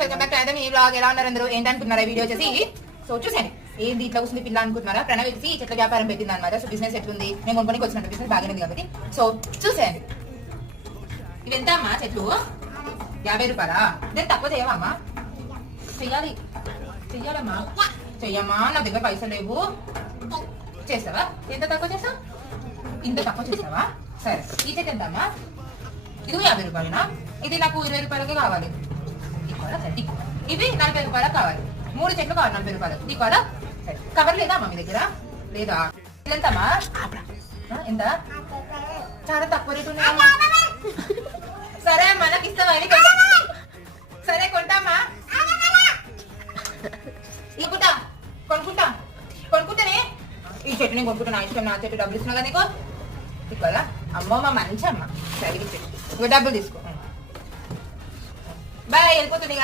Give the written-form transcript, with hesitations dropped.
Welcome back to other me blog. ఎలా ఉన్నారు అందరూ? ఏంటనుకున్నారా వీడియో వచ్చేసి? సో చూసండి, ఏంది ఇట్లా వస్తుంది పిల్ల అనుకుంటున్నారా? ప్రణవ్ వచ్చి చెట్ల వ్యాపారం పెట్టింది అనమాట. సో బిజినెస్ ఎట్లుంది, మేము కొనుక్కొని వచ్చినట్టు బిజినెస్ బాగానే కాబట్టి సో చూసేయండి. ఇవి ఎంత అమ్మా చెట్లు? 50 రూపాయలా? నేను తక్కువ చేయవమ్మా? చెయ్యాలి, చెయ్యాలమ్మా. చెయ్యమ్మా, నా దగ్గర పైసలు లేవు. చేస్తావా? ఎంత తక్కువ చేస్తావు? ఇంత తక్కువ చేస్తావా? సరే, ఈ చెట్టు ఎంత అమ్మా? ఇది 50 రూపాయలనా? ఇది నాకు 20 రూపాయలకే కావాలి. ఇవి 40 రూపాయలకు కావాలి. 3 చెట్లు కావాలి 40 రూపాయలు. ఈ కూడా సరే. కవర్ లేదా అమ్మా మీ దగ్గర? లేదా? ఎంతమ్మా? ఎంత? చాలా తక్కువ రేటు ఉన్నాయమ్మా. సరే అమ్మా, నాకు ఇస్తావా? సరే కొంటామా? ఇప్పుతా కొనుక్కుంటా, కొనుక్కుంటానే. ఈ చెట్టు నేను కొనుక్కుంటా, నా ఇష్టం. నా చెట్టు డబ్బులు ఇస్తున్నా కదా నీకు. ఇక్కడ అమ్మమ్మ మంచి అమ్మ. సరే, డబ్బులు తీసుకో. బాయ్, వెళ్ళిపోతుంది.